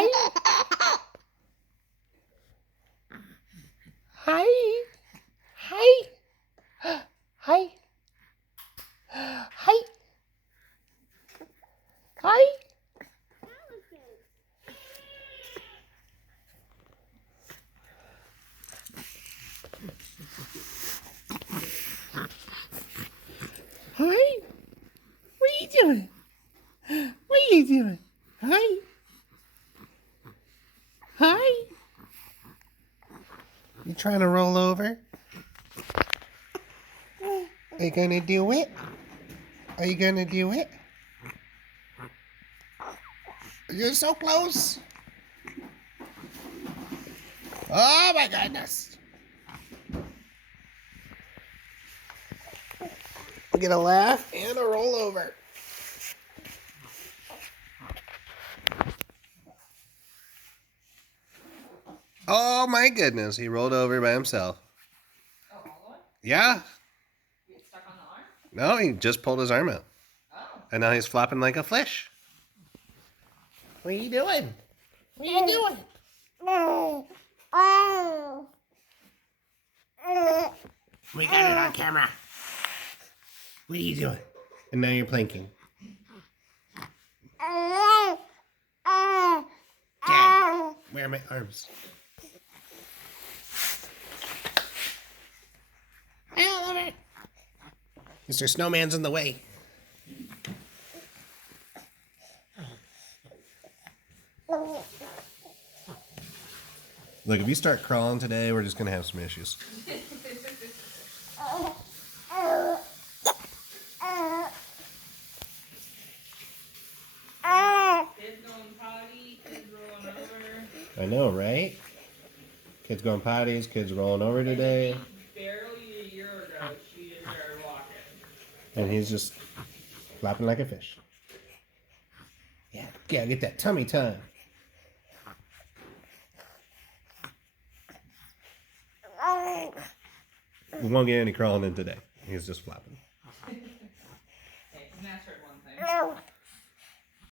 Hi. Hi. Hi. Hi. Hi. Hi. Hi. What are you doing? What are you doing? Hi. Hi. You trying to roll over? Are you gonna do it? Are you gonna do it? You're so close. Oh my goodness. We get a laugh and a rollover. Oh my goodness, he rolled over by himself. Oh, all the way? Yeah. You get stuck on the arm? No, he just pulled his arm out. Oh. And now he's flopping like a fish. What are you doing? What are you doing? We got it on camera. What are you doing? And now you're planking. Dad, where are my arms? I love it. Mr. Snowman's in the way. Look, if you start crawling today, we're just going to have some issues. Kids going potty, kids rolling over. I know, right? Kids going potties, kids rolling over today. Barely a year ago, she just started walking. And he's just flopping like a fish. Yeah, get that tummy time. We won't get any crawling in today. He's just flopping. Hey, Matt's heard one thing.